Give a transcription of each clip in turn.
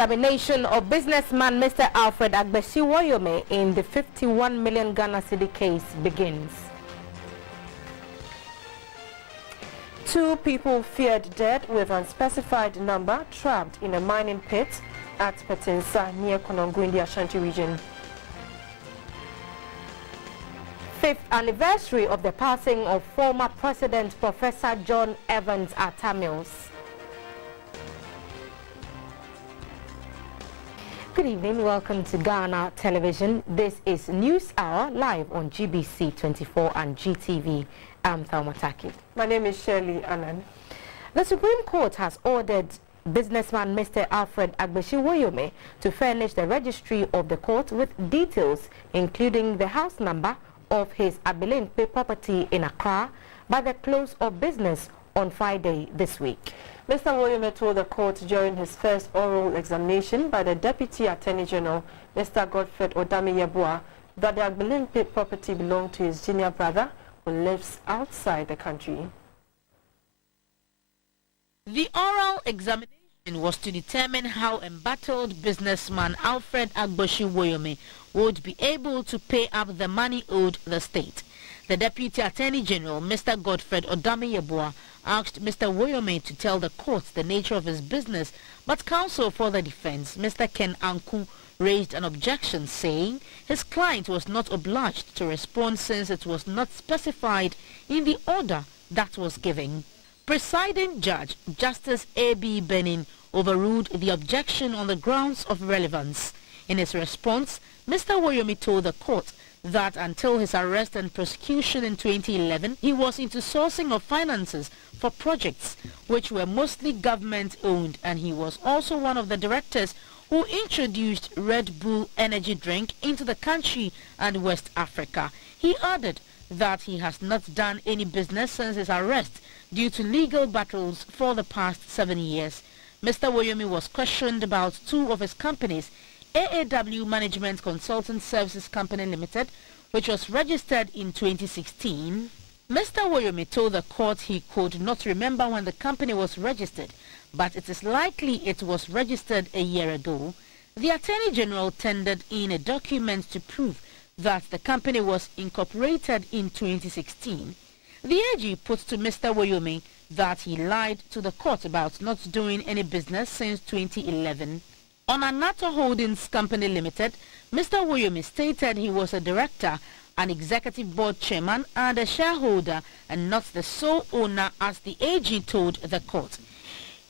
examination of businessman Mr. Alfred Agbesi-Woyome in the 51 million Ghana cedi case begins. 2 people feared dead with unspecified number trapped in a mining pit at Petinsa near Konongo in the Ashanti region. 5th anniversary of the passing of former President Professor John Evans Atta Mills. Good evening, welcome to Ghana Television. This is News Hour live on GBC24 and GTV. I'm Thelma Taki. My name is Shirley Annan. The Supreme Court has ordered businessman Mr. Alfred Agbesi-Woyome to furnish the registry of the court with details including the house number of his Abelemkpe property in Accra by the close of business on Friday this week. Mr. Woyome told the court during his first oral examination by the Deputy Attorney General, Mr. Godfred Odami-Yeboah, that the Abelemkpe property belonged to his junior brother who lives outside the country. The oral examination was to determine how embattled businessman Alfred Agbesi-Woyome would be able to pay up the money owed the state. The Deputy Attorney General, Mr. Godfred Odami-Yeboah, asked Mr. Woyome to tell the court the nature of his business, but counsel for the defense, Mr. Ken Anku, raised an objection saying his client was not obliged to respond since it was not specified in the order that was given. Presiding Judge Justice A.B. Benin overruled the objection on the grounds of relevance. In his response, Mr. Woyome told the court that until his arrest and prosecution in 2011, he was into sourcing of finances for projects which were mostly government-owned, and he was also one of the directors who introduced Red Bull energy drink into the country and West Africa. He added that he has not done any business since his arrest due to legal battles for the past 7 years. Mr. Woyome was questioned about 2 of his companies, AAW Management Consultant Services Company Limited, which was registered in 2016. Mr. Woyome told the court he could not remember when the company was registered, but it is likely it was registered a year ago. The Attorney General tendered in a document to prove that the company was incorporated in 2016. The AG put to Mr. Woyome that he lied to the court about not doing any business since 2011. On Anato Holdings Company Limited, Mr. Woyome stated he was a director, an executive board chairman and a shareholder and not the sole owner, as the AG told the court.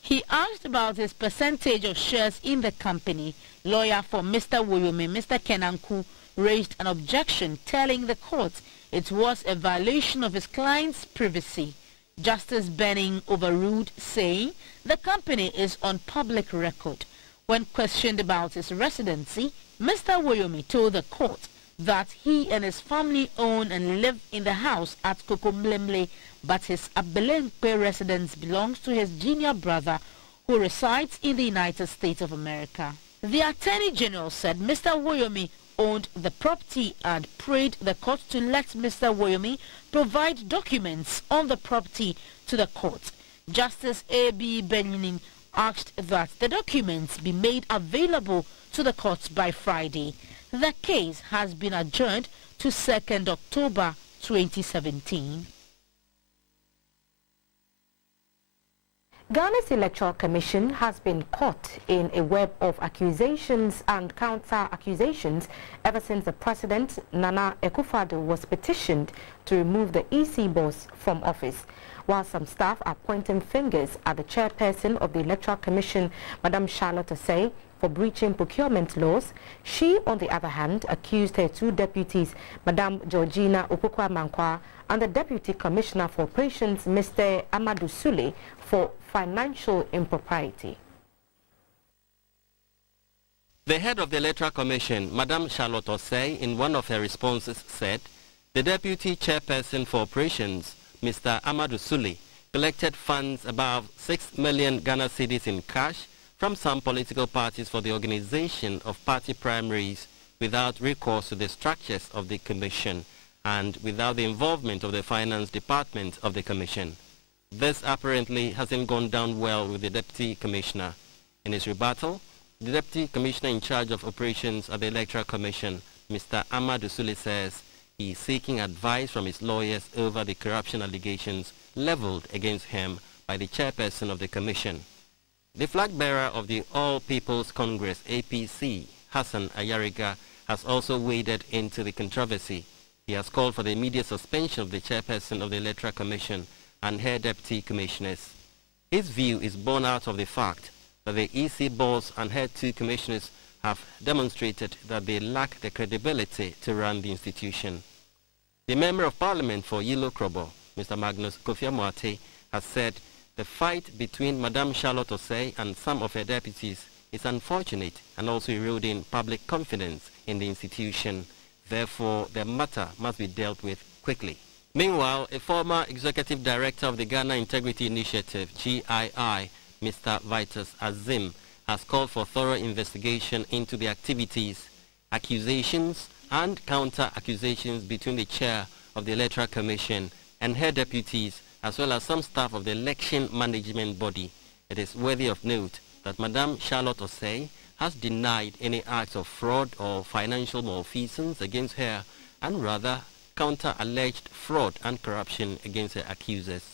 He asked about his percentage of shares in the company. Lawyer for Mr. Woyome, Mr. Kenanku, raised an objection telling the court it was a violation of his client's privacy. Justice Benning overruled, saying the company is on public record. When questioned about his residency, Mr. Woyome told the court that he and his family own and live in the house at Kokomlemle, but his Abelemkpe residence belongs to his junior brother who resides in the United States of America. The Attorney General said Mr. Woyome owned the property and prayed the court to let Mr. Woyome provide documents on the property to the court. Justice A.B. Benin asked that the documents be made available to the courts by Friday. The case has been adjourned to 2nd October 2017. Ghana's Electoral Commission has been caught in a web of accusations and counter-accusations ever since the President, Nana Akufo-Addo, was petitioned to remove the EC boss from office. While some staff are pointing fingers at the chairperson of the Electoral Commission, Madam Charlotte Osei, for breaching procurement laws, she, on the other hand, accused her 2 deputies, Madam Georgina Opokwa-Mankwa and the Deputy Commissioner for Operations, Mr. Amadou Sule, for financial impropriety. The head of the Electoral Commission, Madam Charlotte Osei, in one of her responses said the Deputy Chairperson for Operations, Mr. Amadou Sule, collected funds above 6 million Ghana cedis in cash from some political parties for the organization of party primaries without recourse to the structures of the Commission and without the involvement of the Finance Department of the Commission. This apparently hasn't gone down well with the Deputy Commissioner. In his rebuttal, The Deputy Commissioner in charge of operations at the Electoral Commission, Mr. Amadou Sule, says he is seeking advice from his lawyers over the corruption allegations leveled against him by the chairperson of the commission. The flag bearer of the All People's Congress, APC, Hassan Ayariga, has also waded into the controversy. He has called for the immediate suspension of the chairperson of the Electoral Commission and her deputy commissioners. His view is born out of the fact that the EC boss and her two commissioners have demonstrated that they lack the credibility to run the institution. The Member of Parliament for Yilo Krobo, Mr. Magnus Kofi-Amoate, has said the fight between Madame Charlotte Osei and some of her deputies is unfortunate and also eroding public confidence in the institution. Therefore, the matter must be dealt with quickly. Meanwhile, a former executive director of the Ghana Integrity Initiative, GII, Mr. Vitus Azim, has called for thorough investigation into the activities, accusations, and counter-accusations between the chair of the Electoral Commission and her deputies, as well as some staff of the election management body. It is worthy of note that Madame Charlotte Osei has denied any acts of fraud or financial malfeasance against her, and rather counter-alleged fraud and corruption against her accusers.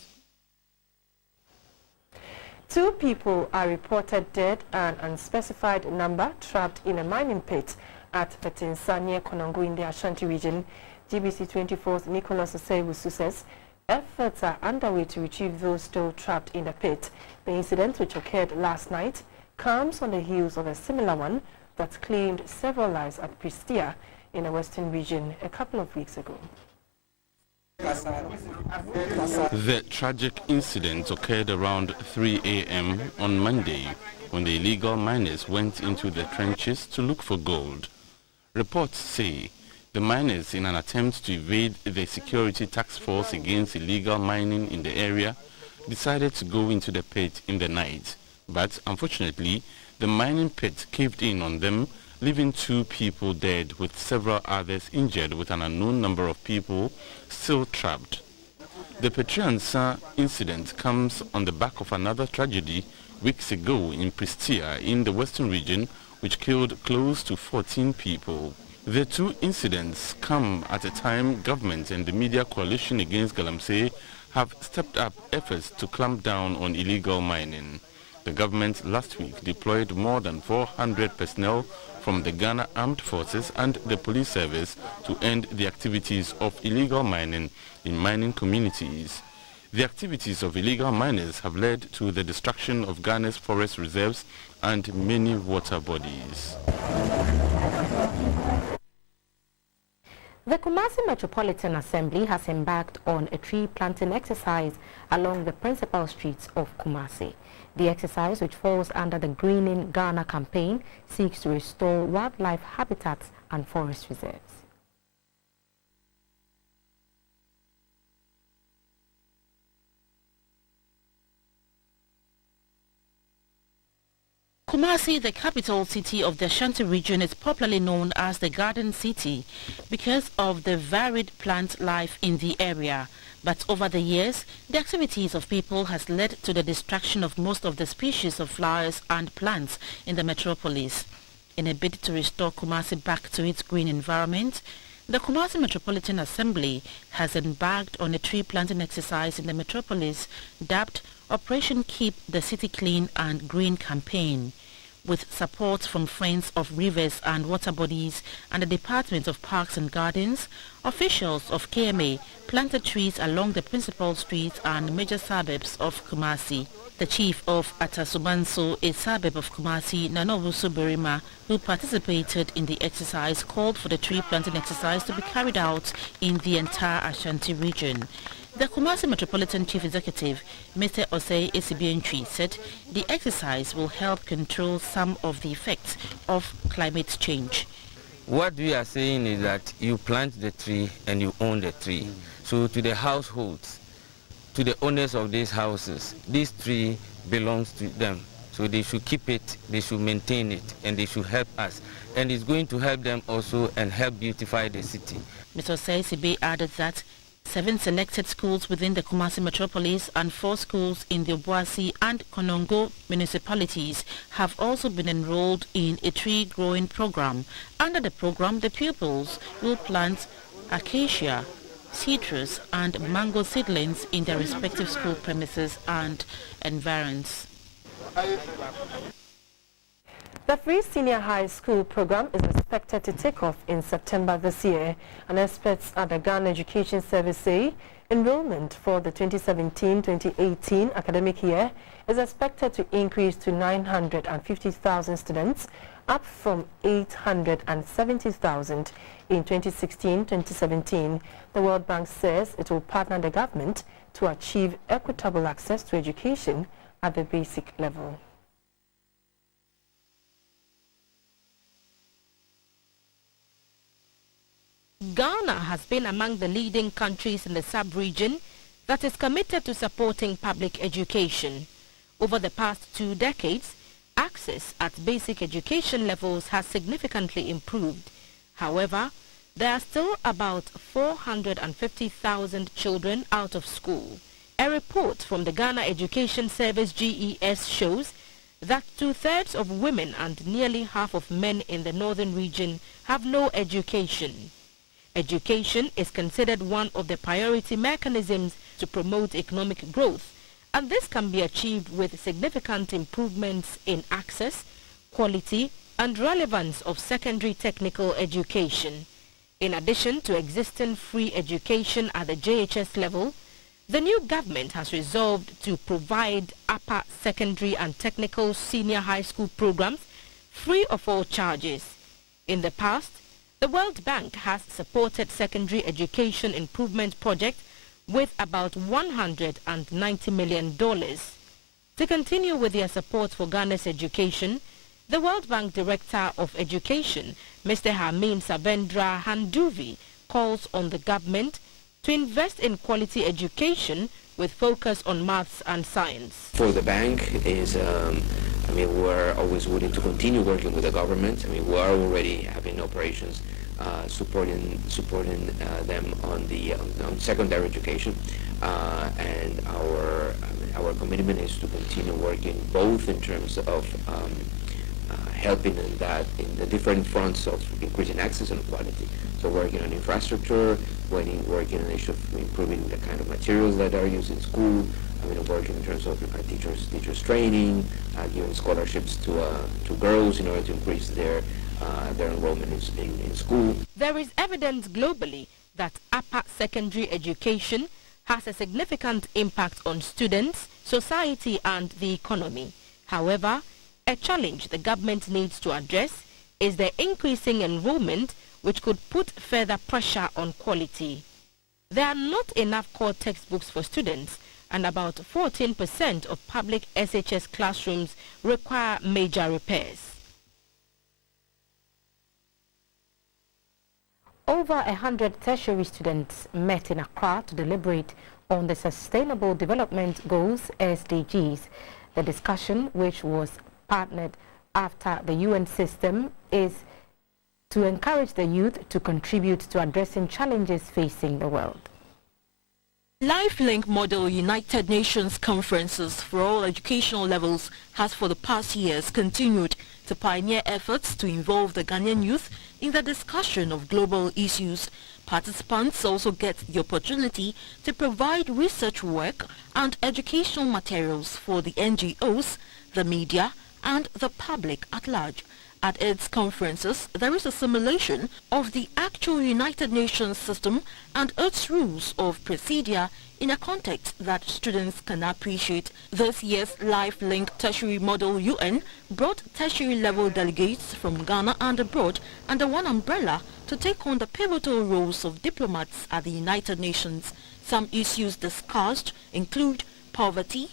2 people are reported dead and unspecified number trapped in a mining pit at Petinsa near Konongo in the Ashanti region. GBC24's Nicholas Osei-Wusu says efforts are underway to retrieve those still trapped in the pit. The incident, which occurred last night, comes on the heels of a similar one that claimed several lives at Pristia in the western region a couple of weeks ago. The tragic incident occurred around 3 a.m. on Monday when the illegal miners went into the trenches to look for gold. Reports say the miners, in an attempt to evade the security task force against illegal mining in the area, decided to go into the pit in the night. But unfortunately, the mining pit caved in on them, leaving 2 people dead with several others injured, with an unknown number of people still trapped. The Petriansa incident comes on the back of another tragedy weeks ago in Pristia in the western region, which killed close to 14 people. The 2 incidents come at a time government and the media coalition against Galamsey have stepped up efforts to clamp down on illegal mining. The government last week deployed more than 400 personnel from the Ghana Armed Forces and the police service to end the activities of illegal mining in mining communities. The activities of illegal miners have led to the destruction of Ghana's forest reserves and many water bodies. The Kumasi Metropolitan Assembly has embarked on a tree planting exercise along the principal streets of Kumasi. The exercise, which falls under the Greening Ghana campaign, seeks to restore wildlife habitats and forest reserves. Kumasi, the capital city of the Ashanti region, is popularly known as the Garden City because of the varied plant life in the area. But over the years, the activities of people has led to the destruction of most of the species of flowers and plants in the metropolis. In a bid to restore Kumasi back to its green environment, the Kumasi Metropolitan Assembly has embarked on a tree planting exercise in the metropolis dubbed Operation Keep the City Clean and Green campaign. With support from Friends of Rivers and Water Bodies and the Department of Parks and Gardens, officials of KMA planted trees along the principal streets and major suburbs of Kumasi. The chief of Atasubanso, a suburb of Kumasi, Nanobusu Berima, who participated in the exercise, called for the tree planting exercise to be carried out in the entire Ashanti region. The Kumasi Metropolitan Chief Executive, Mr. Osei Esibientri, said the exercise will help control some of the effects of climate change. What we are saying is that you plant the tree and you own the tree. So to the households, to the owners of these houses, this tree belongs to them. So they should keep it, they should maintain it, and they should help us. And it's going to help them also and help beautify the city. Mr. Osei Esibe added that 7 selected schools within the Kumasi metropolis and 4 schools in the Obuasi and Konongo municipalities have also been enrolled in a tree growing program. Under the program, the pupils will plant acacia, citrus and mango seedlings in their respective school premises and environs. The free senior high school program is expected to take off in September this year, and experts at the Ghana Education Service say enrollment for the 2017-2018 academic year is expected to increase to 950,000 students, up from 870,000 in 2016-2017. The World Bank says it will partner the government to achieve equitable access to education at the basic level. Ghana has been among the leading countries in the sub-region that is committed to supporting public education. Over the past 2 decades, access at basic education levels has significantly improved. However, there are still about 450,000 children out of school. A report from the Ghana Education Service GES shows that 2/3 of women and nearly half of men in the northern region have no education. Education is considered one of the priority mechanisms to promote economic growth, and this can be achieved with significant improvements in access, quality, and relevance of secondary technical education. In addition to existing free education at the JHS level, the new government has resolved to provide upper secondary and technical senior high school programs free of all charges. In the past, the World Bank has supported secondary education improvement projects with about $190 million. To continue with their support for Ghana's education, the World Bank Director of Education, Mr. Hamin Sabendra Handuvi, calls on the government to invest in quality education with focus on maths and science. For the bank is, we're always willing to continue working with the government. We are already having operations supporting them on secondary education, and our commitment is to continue working both in terms of helping in the different fronts of increasing access and quality. So working on infrastructure, working on the issue of improving the kind of materials that are used in school, working in terms of teachers training, giving scholarships to girls in order to increase their enrollment in school. There is evidence globally that upper secondary education has a significant impact on students, society, and the economy. However, a challenge the government needs to address is the increasing enrollment, which could put further pressure on quality. There are not enough core textbooks for students, and about 14% of public SHS classrooms require major repairs. Over 100 tertiary students met in Accra to deliberate on the Sustainable Development Goals, SDGs. The discussion, which was partnered after the UN system, is to encourage the youth to contribute to addressing challenges facing the world. LifeLink Model United Nations Conferences for all educational levels has for the past years continued to pioneer efforts to involve the Ghanaian youth in the discussion of global issues. Participants also get the opportunity to provide research work and educational materials for the NGOs, the media, and the public at large. At its conferences, there is a simulation of the actual United Nations system and its rules of procedure in a context that students can appreciate. This year's LifeLink Tertiary Model UN brought tertiary-level delegates from Ghana and abroad under one umbrella to take on the pivotal roles of diplomats at the United Nations. Some issues discussed include poverty,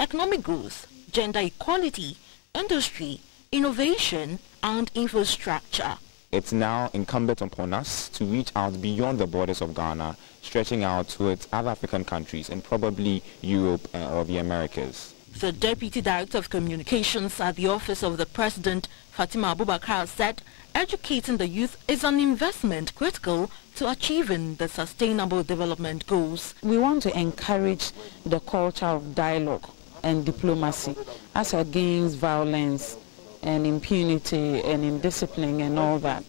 economic growth, gender equality, industry, innovation, and infrastructure. It's now incumbent upon us to reach out beyond the borders of Ghana, stretching out towards other African countries and probably Europe or the Americas. The Deputy Director of Communications at the Office of the President, Fatima Abubakar, said educating the youth is an investment critical to achieving the sustainable development goals. We want to encourage the culture of dialogue and diplomacy as against violence and impunity and indiscipline and all that.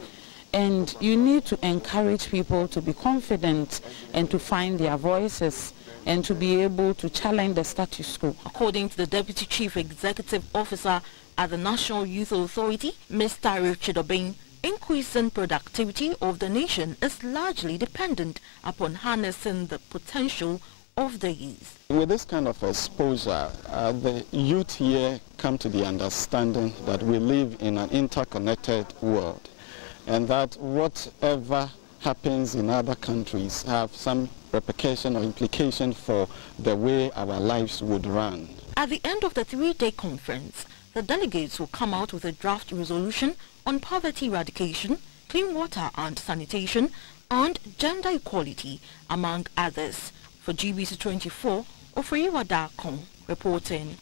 And you need to encourage people to be confident and to find their voices and to be able to challenge the status quo. According to the Deputy Chief Executive Officer at the National Youth Authority, Mr. Richard Obeng, increasing productivity of the nation is largely dependent upon harnessing the potential of the youth. With this kind of exposure, the youth here come to the understanding that we live in an interconnected world and that whatever happens in other countries have some repercussion or implication for the way our lives would run. At the end of the 3-day conference, the delegates will come out with a draft resolution on poverty eradication, clean water and sanitation, and gender equality, among others. For GBC24, Ofriwada Kong reporting.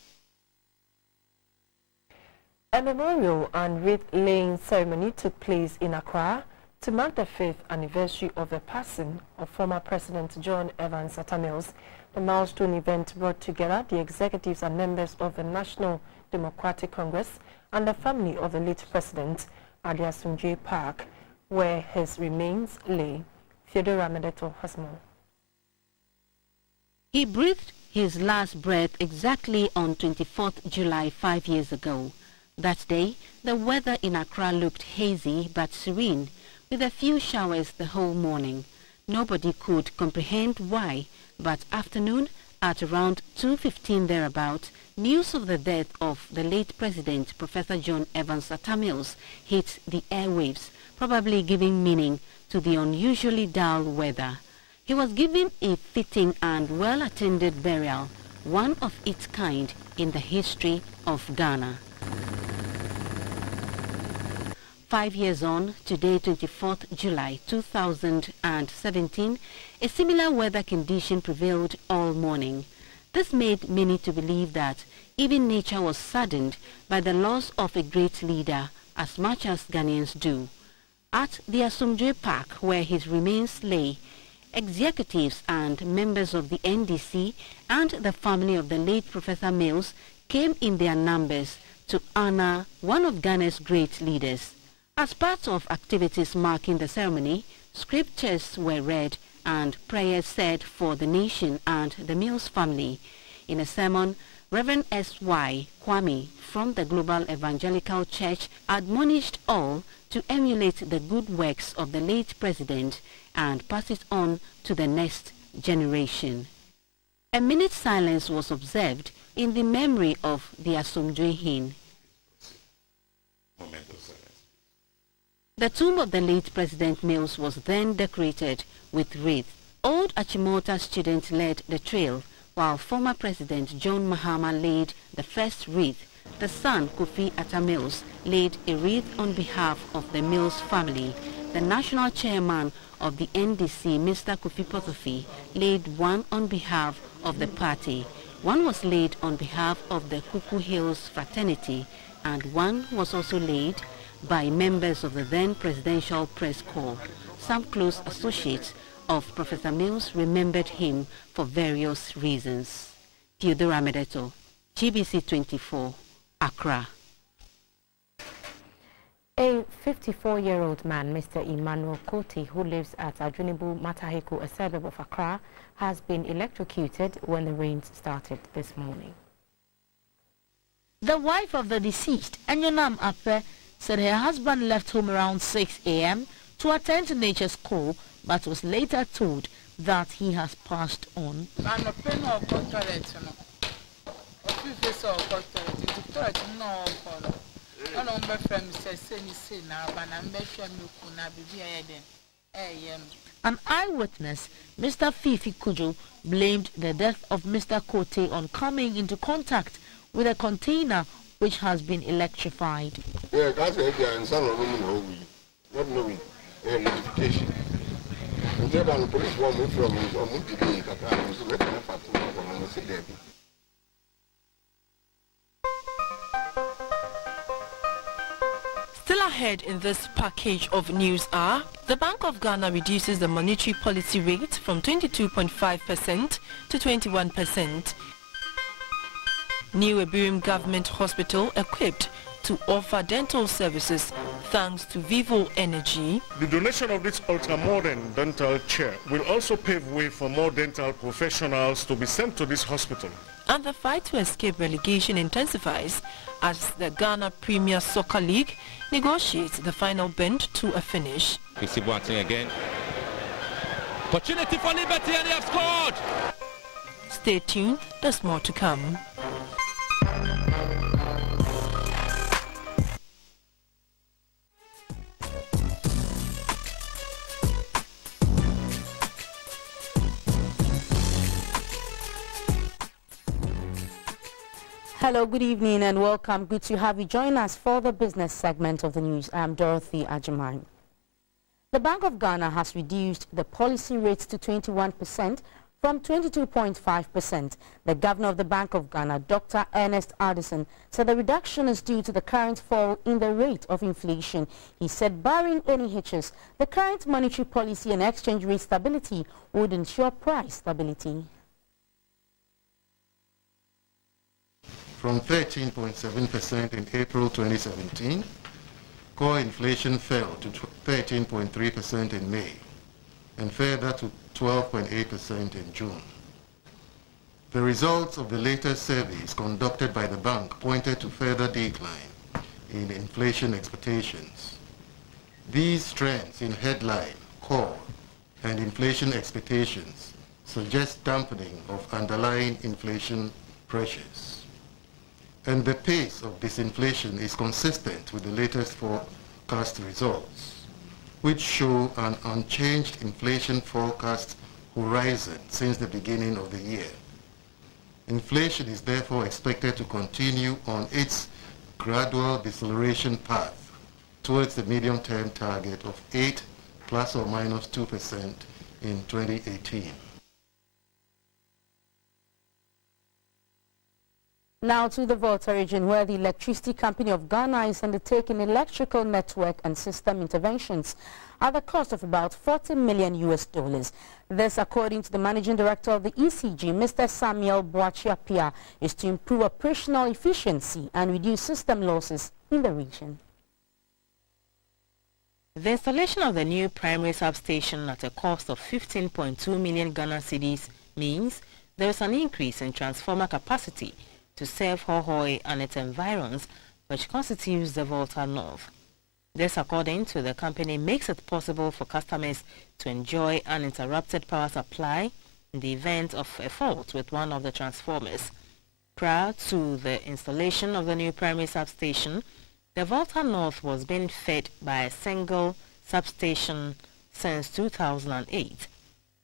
A memorial and wreath-laying ceremony took place in Accra to mark the 5th anniversary of the passing of former President John Evans Atta Mills. The milestone event brought together the executives and members of the National Democratic Congress and the family of the late president at the Asumdwe Park, where his remains lay. Theodora Medeto has more. He breathed his last breath exactly on 24th July 5 years ago. That day, the weather in Accra looked hazy but serene, with a few showers the whole morning. Nobody could comprehend why, but afternoon, at around 2:15 thereabout, news of the death of the late President, Professor John Evans Atta Mills, hit the airwaves, probably giving meaning to the unusually dull weather. He was given a fitting and well-attended burial, one of its kind in the history of Ghana. 5 years on, today 24th July 2017, a similar weather condition prevailed all morning. This made many to believe that even nature was saddened by the loss of a great leader as much as Ghanaians do. At the Asumdwe Park, where his remains lay, executives and members of the NDC and the family of the late Professor Mills came in their numbers to honor one of Ghana's great leaders. As part of activities marking the ceremony, scriptures were read and prayers said for the nation and the Mills family. In a sermon, Reverend S.Y. Kwame from the Global Evangelical Church admonished all to emulate the good works of the late president and pass it on to the next generation. A minute's silence was observed in the memory of the Asumdwe hymn. The tomb of the late President Mills was then decorated with wreaths. Old Achimota students led the trail, while former President John Mahama laid the first wreath. The son, Kofi Atta Mills, laid a wreath on behalf of the Mills family. The national chairman of the NDC, Mr. Kofi Pothofi, laid one on behalf of the party. One was laid on behalf of the Kuku Hills fraternity, and one was also laid by members of the then Presidential Press Corps. Some close associates of Professor Mills remembered him for various reasons. Theodora Medeto, GBC24, Accra. A 54-year-old man, Mr. Emmanuel Koti, who lives at Adjunibu Matahiku, a suburb of Accra, has been electrocuted when the rains started this morning. The wife of the deceased, Enyonam Ape, said her husband left home around 6 a.m. to attend to nature's call, but was later told that he has passed on. An eyewitness, Mr. Fifi Kujo, blamed the death of Mr. Kote on coming into contact with a container which has been electrified. Yeah, that's it. Not knowing notification. The police want me from Still ahead in this package of news are, the Bank of Ghana reduces the monetary policy rate from 22.5% to 21%. New Ibirim Government Hospital equipped to offer dental services thanks to Vivo Energy. The donation of this ultra-modern dental chair will also pave way for more dental professionals to be sent to this hospital. And the fight to escape relegation intensifies as the Ghana Premier Soccer League negotiates the final bend to a finish. We see one thing again. Opportunity for Liberty, and they have scored! Stay tuned, there's more to come. Hello, good evening and welcome. Good to have you join us for the business segment of the news. I'm Dorothy Ajimai. The Bank of Ghana has reduced the policy rates to 21% from 22.5%. The Governor of the Bank of Ghana, Dr. Ernest Addison, said the reduction is due to the current fall in the rate of inflation. He said barring any hitches, the current monetary policy and exchange rate stability would ensure price stability. From 13.7% in April 2017, core inflation fell to 13.3% in May and further to 12.8% in June. The results of the latest surveys conducted by the bank pointed to further decline in inflation expectations. These trends in headline, core, and inflation expectations suggest dampening of underlying inflation pressures. And the pace of disinflation is consistent with the latest forecast results, which show an unchanged inflation forecast horizon since the beginning of the year. Inflation is therefore expected to continue on its gradual deceleration path towards the medium-term target of 8 plus or minus 2% in 2018. Now to the Volta region, where the Electricity Company of Ghana is undertaking electrical network and system interventions at the cost of about $40 million US. This, according to the Managing Director of the ECG, Mr. Samuel Boachiapia, is to improve operational efficiency and reduce system losses in the region. The installation of the new primary substation at a cost of 15.2 million Ghana cedis means there is an increase in transformer capacity to serve Hohoe and its environs, which constitutes the Volta North. This, according to the company, makes it possible for customers to enjoy uninterrupted power supply in the event of a fault with one of the transformers. Prior to the installation of the new primary substation, the Volta North was being fed by a single substation since 2008.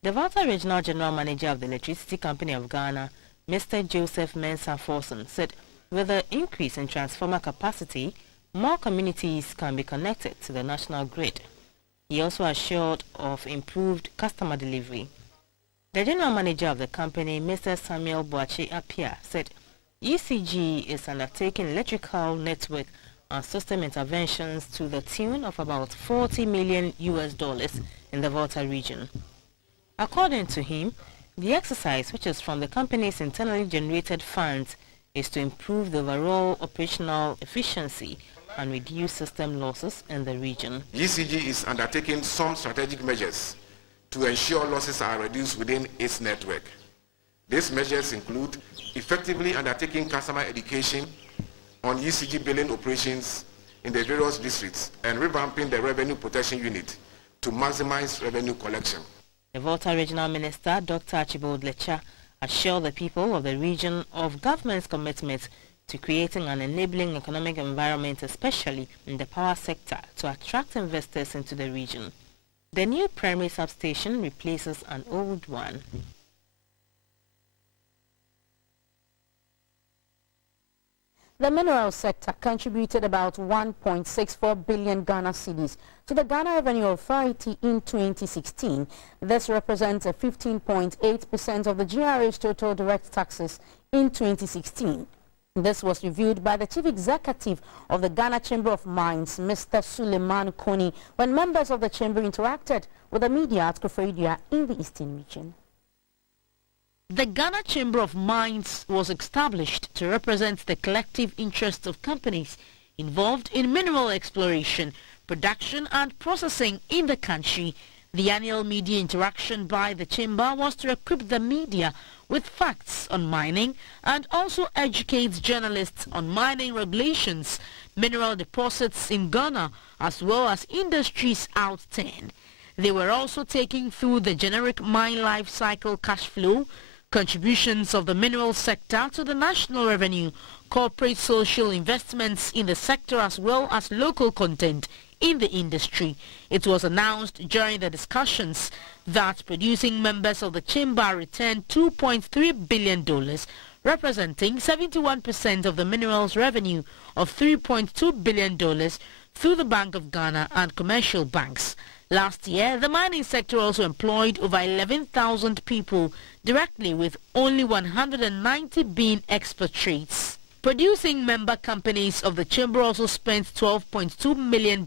The Volta Regional General Manager of the Electricity Company of Ghana, Mr. Joseph Mensah Forson, said with the increase in transformer capacity, more communities can be connected to the national grid. He also assured of improved customer delivery. The general manager of the company, Mr. Samuel Boachiapia, said ECG is undertaking electrical network and system interventions to the tune of about $40 million US in the Volta region. According to him, the exercise, which is from the company's internally generated funds, is to improve the overall operational efficiency and reduce system losses in the region. ECG is undertaking some strategic measures to ensure losses are reduced within its network. These measures include effectively undertaking customer education on ECG billing operations in the various districts and revamping the revenue protection unit to maximize revenue collection. The Volta Regional Minister, Dr. Archibald Lecha, assured the people of the region of government's commitment to creating an enabling economic environment, especially in the power sector, to attract investors into the region. The new primary substation replaces an old one. The mineral sector contributed about 1.64 billion Ghana cedis to the Ghana Revenue Authority in 2016. This represents a 15.8% of the GRA's total direct taxes in 2016. This was reviewed by the Chief Executive of the Ghana Chamber of Mines, Mr. Suleiman Koni, when members of the Chamber interacted with the media at Koforidua in the Eastern region. The Ghana Chamber of Mines was established to represent the collective interests of companies involved in mineral exploration, production and processing in the country. The annual media interaction by the Chamber was to equip the media with facts on mining and also educate journalists on mining regulations, mineral deposits in Ghana, as well as industries out 10. They were also taking through the generic mine life cycle cash flow, contributions of the mineral sector to the national revenue, corporate social investments in the sector, as well as local content in the industry. It was announced during the discussions that producing members of the chamber returned $2.3 billion, representing 71% of the minerals revenue of $3.2 billion through the Bank of Ghana and commercial banks. Last year, the mining sector also employed over 11,000 people directly, with only 190 being expatriates. Producing member companies of the Chamber also spent $12.2 million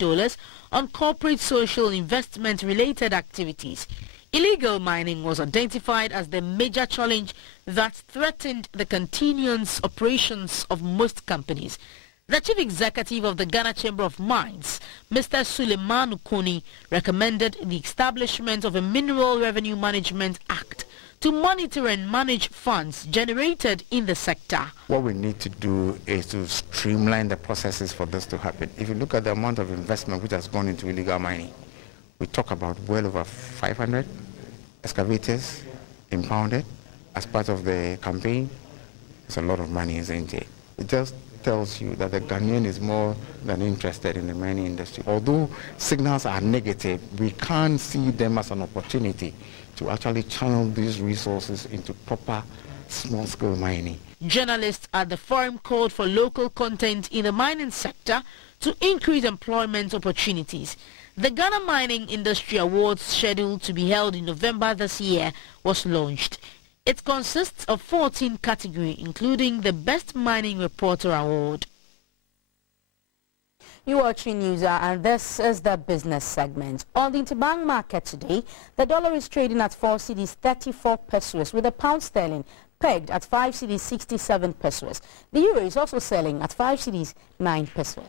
on corporate social investment related activities. Illegal mining was identified as the major challenge that threatened the continuance operations of most companies. The Chief Executive of the Ghana Chamber of Mines, Mr. Suleiman Koni, recommended the establishment of a Mineral Revenue Management Act to monitor and manage funds generated in the sector. What we need to do is to streamline the processes for this to happen. If you look at the amount of investment which has gone into illegal mining, we talk about well over 500 excavators impounded as part of the campaign. There's a lot of money, isn't it? It just tells you that the Ghanaian is more than interested in the mining industry. Although signals are negative, we can't see them as an opportunity to actually channel these resources into proper small-scale mining. Journalists at the forum called for local content in the mining sector to increase employment opportunities. The Ghana Mining Industry Awards, scheduled to be held in November this year, was launched. It consists of 14 categories, including the Best Mining Reporter Award. You're watching News Hour, and this is the business segment. On the interbank market today, the dollar is trading at 4 cedis 34 pesos, with the pound sterling pegged at 5 cedis 67 pesos. The euro is also selling at 5 cedis 9 pesos.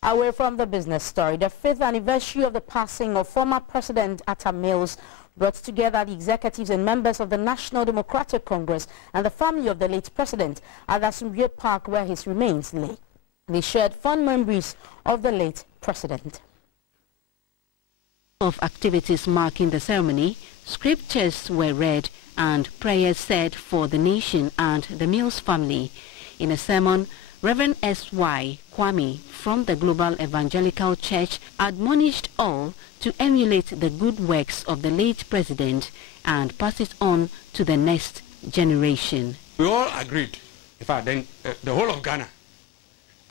Away from the business story, the 5th anniversary of the passing of former President Atta Mills brought together the executives and members of the National Democratic Congress and the family of the late president at the Asumdue Park, where his remains lay. They shared fond memories of the late president. Of activities marking the ceremony, scriptures were read and prayers said for the nation and the Mills family. In a sermon, Reverend S.Y. Kwame from the Global Evangelical Church admonished all to emulate the good works of the late president and pass it on to the next generation. We all agreed, in fact, then the whole of Ghana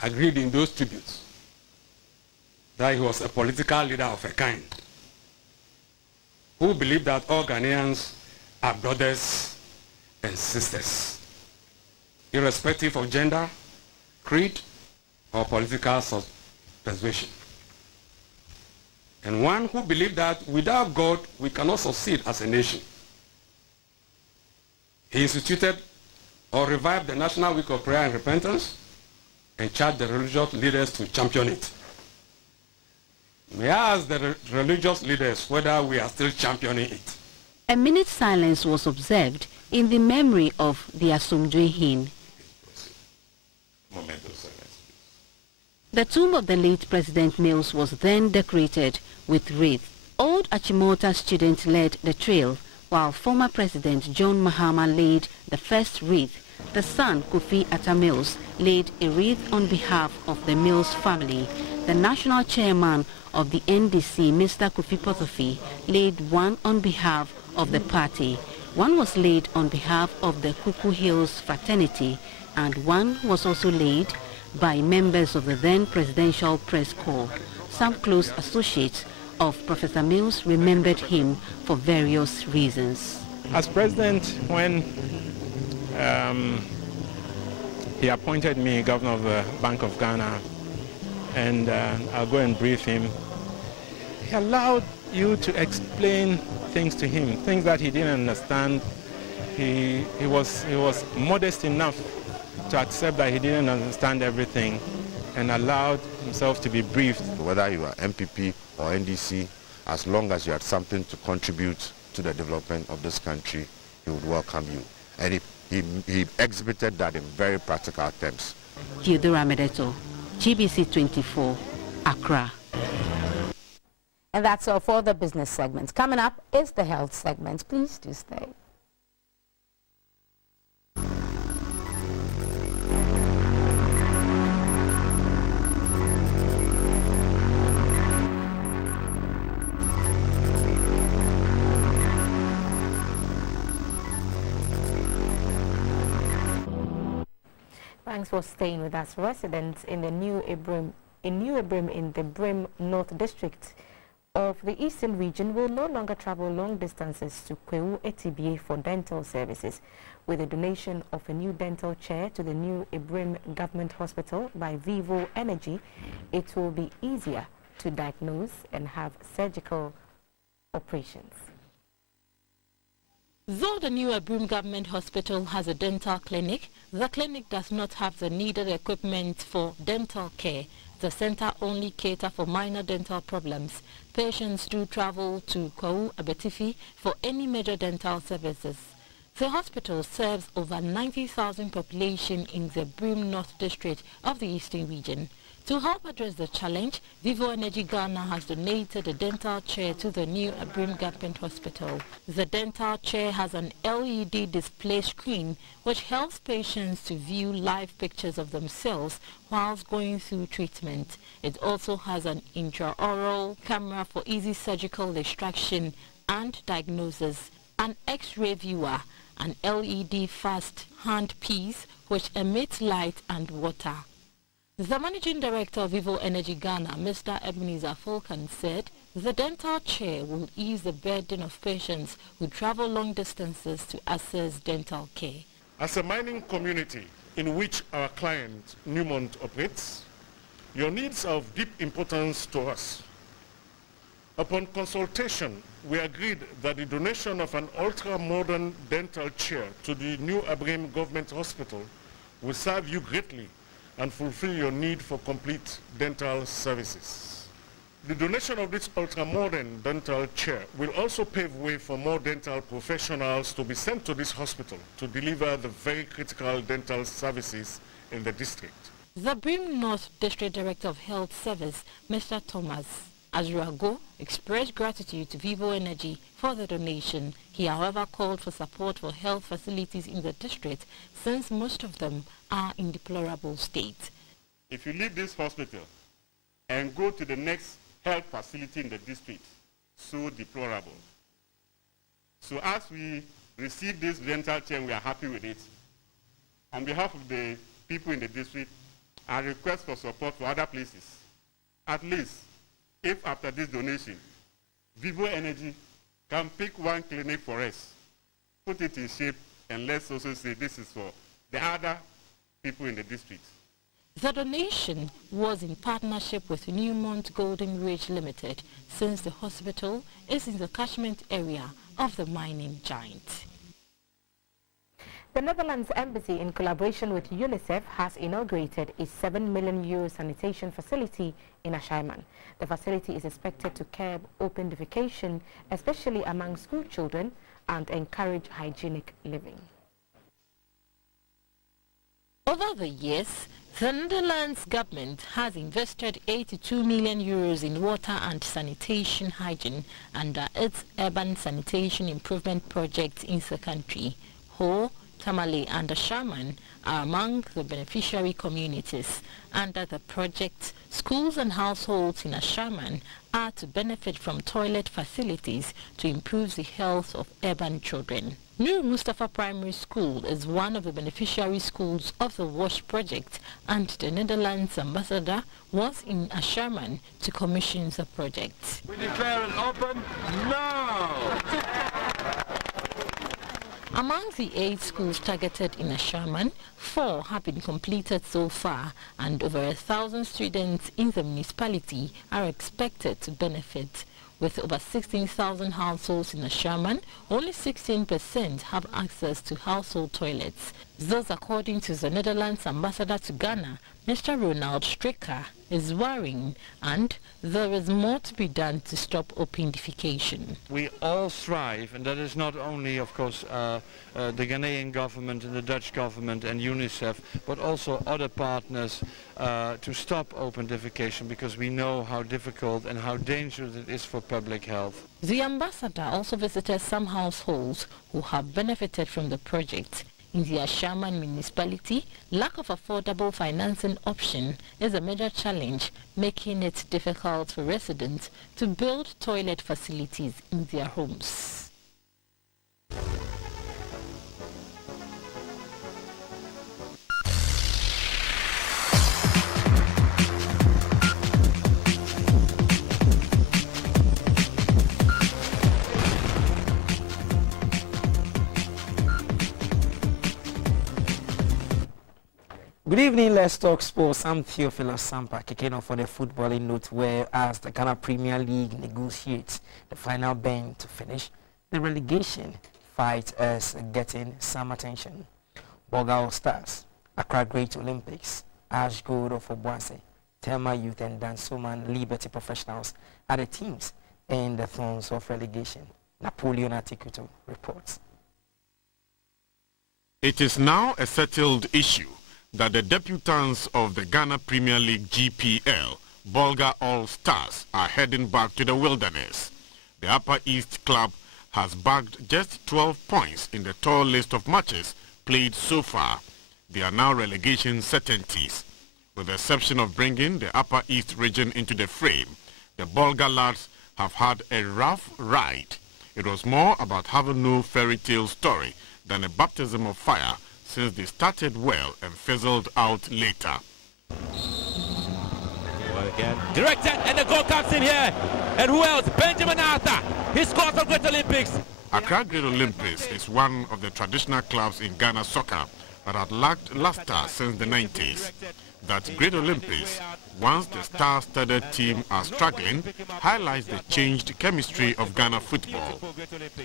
agreed in those tributes that he was a political leader of a kind who believed that all Ghanaians are brothers and sisters, irrespective of gender, creed, or political persuasion. And one who believed that without God, we cannot succeed as a nation. He instituted or revived the National Week of Prayer and Repentance and charged the religious leaders to champion it. May I ask the religious leaders whether we are still championing it? A minute's silence was observed in the memory of the Asumdue hymn. The tomb of the late President Mills was then decorated with wreaths. Old Achimota students led the trail, while former President John Mahama laid the first wreath. The son, Kofi Atta Mills, laid a wreath on behalf of the Mills family. The national chairman of the NDC, Mr. Kofi Pothofi, laid one on behalf of the party. One was laid on behalf of the Kuku Hills fraternity, and one was also laid by members of the then Presidential Press Corps. Some close associates of Professor Mills remembered him for various reasons. As president, when he appointed me governor of the Bank of Ghana, and I'll go and brief him, he allowed you to explain things to him, things that he didn't understand. He was modest enough to accept that he didn't understand everything and allowed himself to be briefed. Whether you are MPP or NDC, as long as you had something to contribute to the development of this country, he would welcome you. And he exhibited that in very practical terms. Theodora Medeto, GBC24, Accra. And that's all for the business segments. Coming up is the health segment. Please do stay. Thanks for staying with us. Residents in the New Ibrim in the Brim North District of the Eastern Region will no longer travel long distances to Kwewu ATBA for dental services. With the donation of a new dental chair to the New Ibrim Government Hospital by Vivo Energy, it will be easier to diagnose and have surgical operations. Though the New Ibrim Government Hospital has a dental clinic, the clinic does not have the needed equipment for dental care. The center only caters for minor dental problems. Patients do travel to Kwewu Abetifi for any major dental services. The hospital serves over 90,000 population in the Brim North District of the Eastern Region. To help address the challenge, Vivo Energy Ghana has donated a dental chair to the New Ibrim Government Hospital. The dental chair has an LED display screen which helps patients to view live pictures of themselves whilst going through treatment. It also has an intraoral camera for easy surgical extraction and diagnosis, an X-ray viewer, an LED fast handpiece which emits light and water. The Managing Director of Vivo Energy Ghana, Mr. Ebenezer Fulkan, said the dental chair will ease the burden of patients who travel long distances to access dental care. As a mining community in which our client Newmont operates, your needs are of deep importance to us. Upon consultation, we agreed that the donation of an ultra-modern dental chair to the New Ibrim Government Hospital will serve you greatly and fulfill your need for complete dental services. The donation of this ultra-modern dental chair will also pave way for more dental professionals to be sent to this hospital to deliver the very critical dental services in the district. The Brim North District Director of Health Service, Mr. Thomas Azurago, expressed gratitude to Vivo Energy for the donation. He, however, called for support for health facilities in the district since most of them are in deplorable state. If you leave this hospital and go to the next health facility in the district, so deplorable. So as we receive this dental chair, we are happy with it. On behalf of the people in the district, I request for support for other places. At least, if after this donation, Vivo Energy can pick one clinic for us, put it in shape, and let's also say this is for the other people in the district. The donation was in partnership with Newmont Golden Ridge Limited, since the hospital is in the catchment area of the mining giant. The Netherlands Embassy, in collaboration with UNICEF, has inaugurated a €7 million sanitation facility in Ashaiman. The facility is expected to curb open defecation, especially among school children, and encourage hygienic living. Over the years, the Netherlands government has invested 82 million euros in water and sanitation hygiene under its urban sanitation improvement projects in the country. Ho, Tamale and Ashaman are among the beneficiary communities. Under the project, schools and households in Ashaman are to benefit from toilet facilities to improve the health of urban children. New Mustafa Primary School is one of the beneficiary schools of the WASH project, and the Netherlands ambassador was in Ashaman to commission the project. We declare it open now! Among the 8 schools targeted in Ashaman, 4 have been completed so far, and over 1,000 students in the municipality are expected to benefit. With over 16,000 households in Ashaman, only 16% have access to household toilets. Thus, according to the Netherlands ambassador to Ghana, Mr. Ronald Stricker, is worrying, and there is more to be done to stop open defecation. We all strive, and that is not only, of course, the Ghanaian government and the Dutch government and UNICEF, but also other partners to stop open defecation, because we know how difficult and how dangerous it is for public health. The ambassador also visited some households who have benefited from the project. In the Ashaman municipality, lack of affordable financing option is a major challenge, making it difficult for residents to build toilet facilities in their homes. Good evening, let's talk sports. I'm Theophilus Sampa, kicking off for the footballing note, where as the Ghana Premier League negotiates the final bend to finish, the relegation fight is getting some attention. Bolga All Stars, Accra Great Olympics, Ash Gold of Obuasi, Tema Youth and Dansoman Liberty Professionals are the teams in the thrones of relegation. Napoleon Atikuto reports. It is now a settled issue that the debutants of the Ghana Premier League GPL, Bolga All Stars, are heading back to the wilderness. The Upper East club has bagged just 12 points in the tall list of matches played so far. They are now relegation certainties. With the exception of bringing the Upper East region into the frame, the Bolga lads have had a rough ride. It was more about having no fairy tale story than a baptism of fire, since they started well and fizzled out later. Well, again, directed, and the goal comes in here. And who else? Benjamin Arthur. He scores for Great Olympics. Accra Great Olympics is one of the traditional clubs in Ghana soccer that had lacked luster since the 90s. That Great Olympics, once the star-studded team are struggling, highlights the changed chemistry of Ghana football.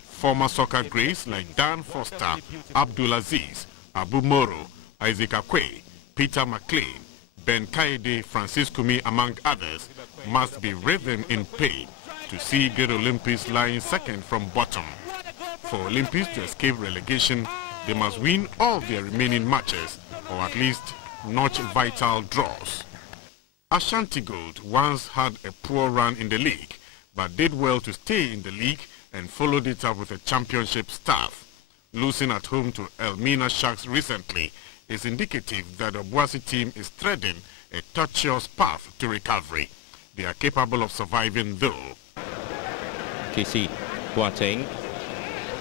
Former soccer greats like Dan Foster, Abdulaziz, Abu Moro, Isaac Akwe, Peter McLean, Ben Kaide, Francis Kumi, among others, must be writhen in pain to see Great Olympics lying second from bottom. For Olympics to escape relegation, they must win all their remaining matches, or at least notch vital draws. Ashanti Gold once had a poor run in the league, but did well to stay in the league and followed it up with a championship staff. Losing at home to Elmina Sharks recently is indicative that the Obuasi team is treading a tortuous path to recovery. They are capable of surviving though. Kisi Boateng.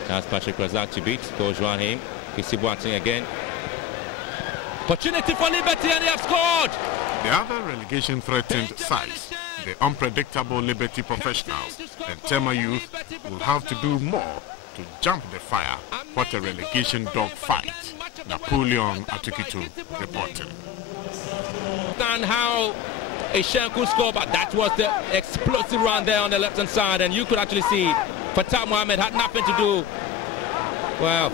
That's Patrick Razak to beat. Bourgeois him. Kisi Boateng again. Opportunity for Liberty, and they have scored! The other relegation-threatened sides, the unpredictable Liberty Professionals and Tema Youth, will have to do more to jump the fire. What a relegation dogfight. Napoleon Atukitu reporting. And how a Shen could score, but that was the explosive run there on the left-hand side, and you could actually see Fatah Mohamed had nothing to do. Well.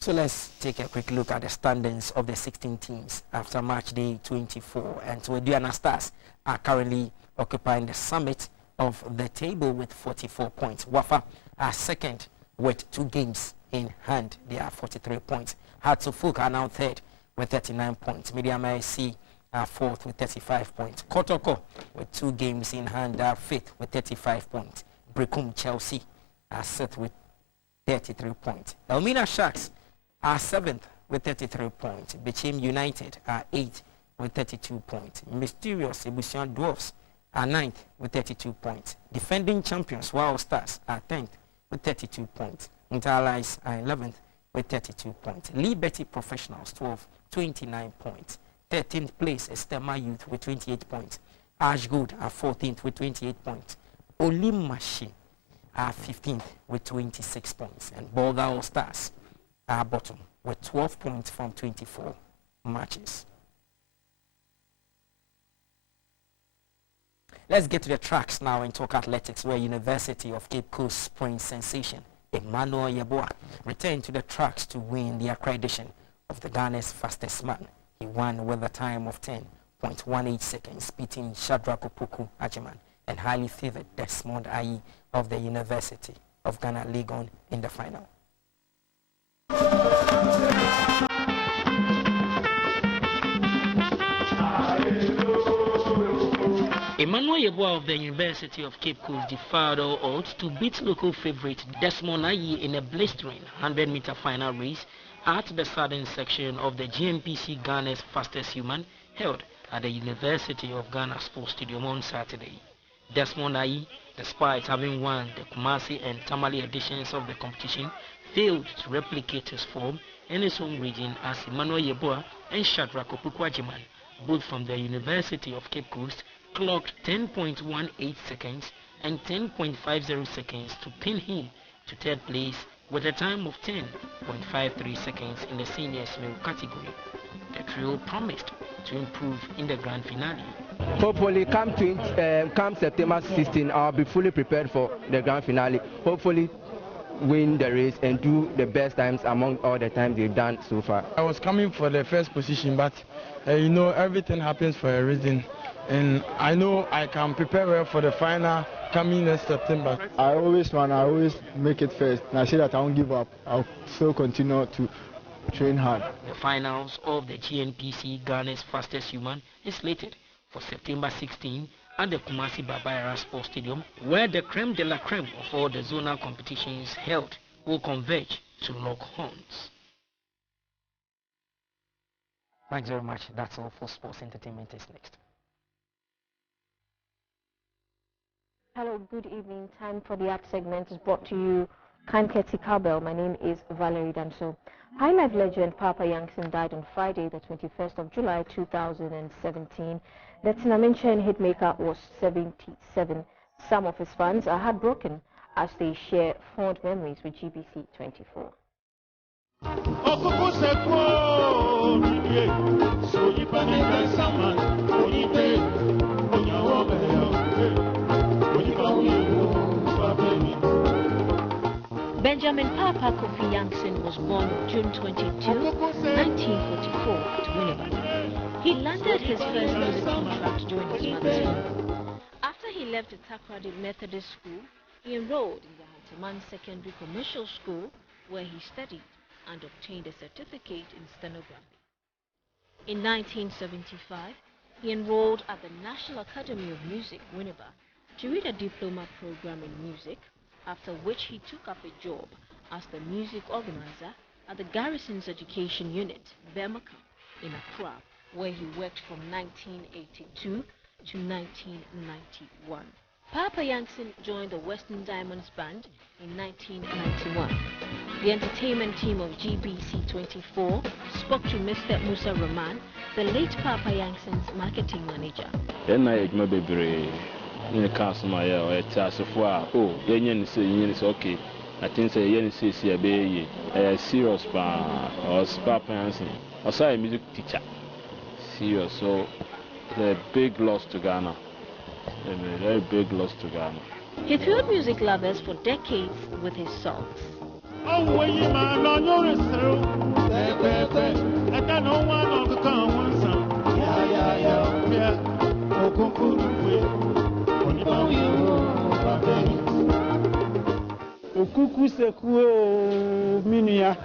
So let's take a quick look at the standings of the 16 teams after match day 24. And Tueduana Stars are currently occupying the summit of the table with 44 points. Wafa are second with 2 games in hand. They are 43 points. Hearts of Folk are now third with 39 points. Medium IC are 4th with 35 points. Kotoko with 2 games in hand are 5th with 35 points. Brekum Chelsea are 6th with 33 points. Elmina Sharks are 7th with 33 points. Bichim United are 8th with 32 points. Mysterious Ebusian Dwarfs are 9th with 32 points. Defending champions Wild Stars are 10th with 32 points. Interallies are 11th with 32 points. Liberty Professionals 12th, 29 points. 13th place is Stema Youth with 28 points. Ashgood are 14th with 28 points. Olimashi are 15th with 26 points. And Bolga All Stars are bottom with 12 points from 24 matches. Let's get to the tracks now and talk athletics, where University of Cape Coast spring sensation Emmanuel Yeboah returned to the tracks to win the accreditation of the Ghana's fastest man. He won with a time of 10.18 seconds, beating Shadrach Opoku Ajiman and highly favored Desmond Ayi of the University of Ghana Legon in the final. Emmanuel Yeboah of the University of Cape Coast defied all odds to beat local favorite Desmond Ayi in a blistering 100-meter final race at the southern section of the GMPC Ghana's fastest human held at the University of Ghana Sports Stadium on Saturday. Desmond Ayi, despite having won the Kumasi and Tamale editions of the competition, failed to replicate his form in his home region as Emmanuel Yeboah and Shadrach Opoku Ajiman, both from the University of Cape Coast, clocked 10.18 seconds and 10.50 seconds to pin him to third place with a time of 10.53 seconds in the seniors male category. The trio promised to improve in the grand finale. Hopefully come September 16, I'll be fully prepared for the grand finale. Hopefully win the race and do the best times among all the times they've done so far. I was coming for the first position, but you know, everything happens for a reason. And I know I can prepare well for the final coming next September. I always make it first. And I say that I won't give up. I'll still continue to train hard. The finals of the GNPC Ghana's fastest human is slated for September 16 at the Kumasi Babayara Sports Stadium, where the creme de la creme of all the zonal competitions held will converge to lock horns. Thanks very much. That's all for Sports Entertainment is next. Hello, good evening. Time for the art segment is brought to you Kanketi Cowbell. My name is Valerie Danso. High life legend Papa Yankson died on Friday, the 21st of July 2017. The Tinamenchen hitmaker was 77. Some of his fans are heartbroken as they share fond memories with GBC24. Benjamin Papa Kofi Yankson was born June 22, 1944 at Winneba. He landed his first music contract during his mother's home. After he left the Takoradi Methodist School, he enrolled in the Hantaman Secondary Commercial School, where he studied and obtained a certificate in stenography. In 1975, he enrolled at the National Academy of Music, Winneba, to read a diploma program in music, after which he took up a job as the music organizer at the Garrison's Education Unit, Bermaka, in Accra, where he worked from 1982 to 1991. Papa Yankson joined the Western Diamonds Band in 1991. The entertainment team of GBC24 spoke to Mr. Musa Rahman, the late Papa Yankson's marketing manager. In the castle, my task of Yen is okay. I think Yen is a serious or Papa Yankson. Also, a music teacher. Serious, so it's a big loss to Ghana. A very big loss to Ghana. He thrilled music lovers for decades with his songs. Okuku sekuo minia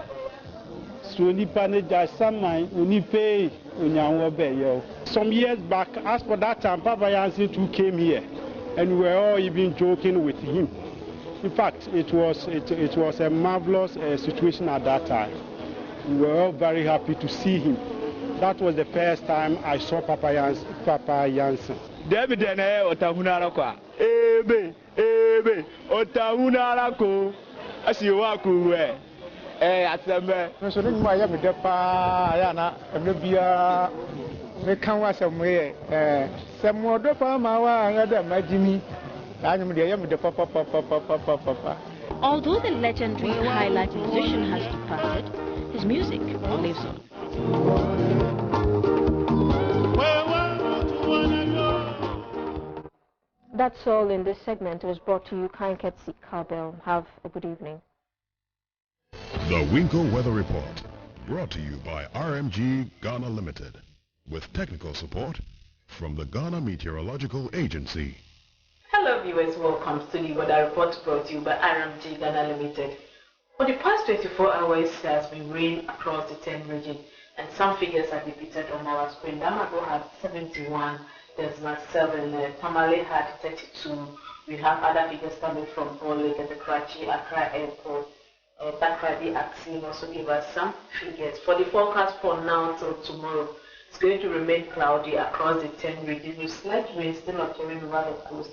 Some years back, as for that time, Papa Jansen too came here, and we were all even joking with him. In fact, it was a marvelous situation at that time. We were all very happy to see him. That was the first time I saw Papa Jansen. David Otahunarako. Ebe, Otahunarako. As you walk away. At the man. So then my young Ayana, and maybe they can was somewhere. Some more dopa, my other Majimi. Although the legendary highlight musician has departed, his music lives on. That's all in this segment. It was brought to you, Kanketsi Cowbell. Have a good evening. The Winkle Weather Report, brought to you by RMG Ghana Limited, with technical support from the Ghana Meteorological Agency. Hello viewers, welcome to the Weather Report brought to you by RMG Ghana Limited. For the past 24 hours, there has been rain across the 10 region, and some figures are depicted on our screen. Damago had 71, there's not 7, Tamale had 32. We have other figures coming from Ball Lake at the Karachi, Accra Airport. Takrady Axim also give us some figures. For the forecast for now till tomorrow, it's going to remain cloudy across the 10 regions with slight rain still occurring over the coast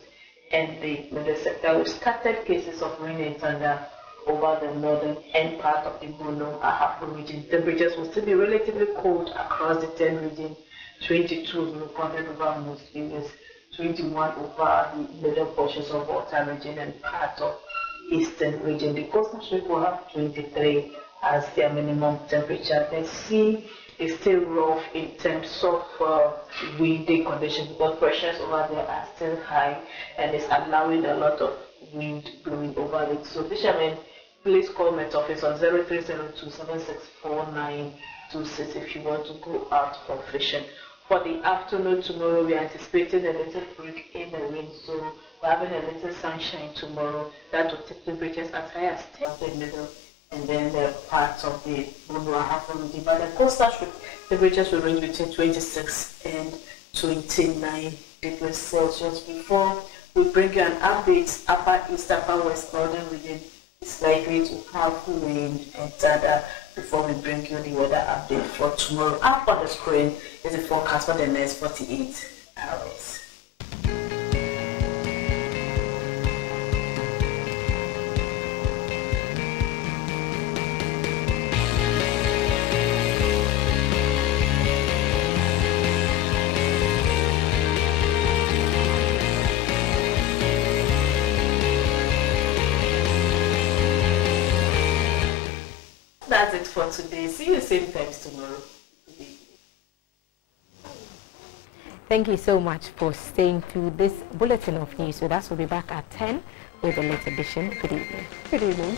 and the middle sector with scattered cases of rain and thunder over the northern end part of the Bono Ahafo region. Temperatures will still be relatively cold across the 10 regions. 22 recorded over most areas, 21 over the middle portions of Volta region and part of eastern region. The coastal strip will have 23 as their minimum temperature. The sea is still rough in terms of windy conditions because pressures over there are still high and it's allowing a lot of wind blowing over it. So fishermen, please call Met Office on 0302-764926 if you want to go out for fishing. For the afternoon tomorrow, we are anticipating a little break in the rain, so we're having a little sunshine tomorrow. That will take temperatures as high as 10 in the middle, and then the parts of the Bono Ahafo region. But the coastal strip, temperatures will range between 26 and 29 degrees Celsius. Before we bring you an update, upper east, upper west, northern region is likely to have rain and thunder before we bring you the weather update for tomorrow. Up on the screen is the forecast for the next 48 hours. That's it for today. See you same times tomorrow. Thank you so much for staying through this bulletin of news with us. We'll be back at 10 with the latest edition. Good evening. Good evening.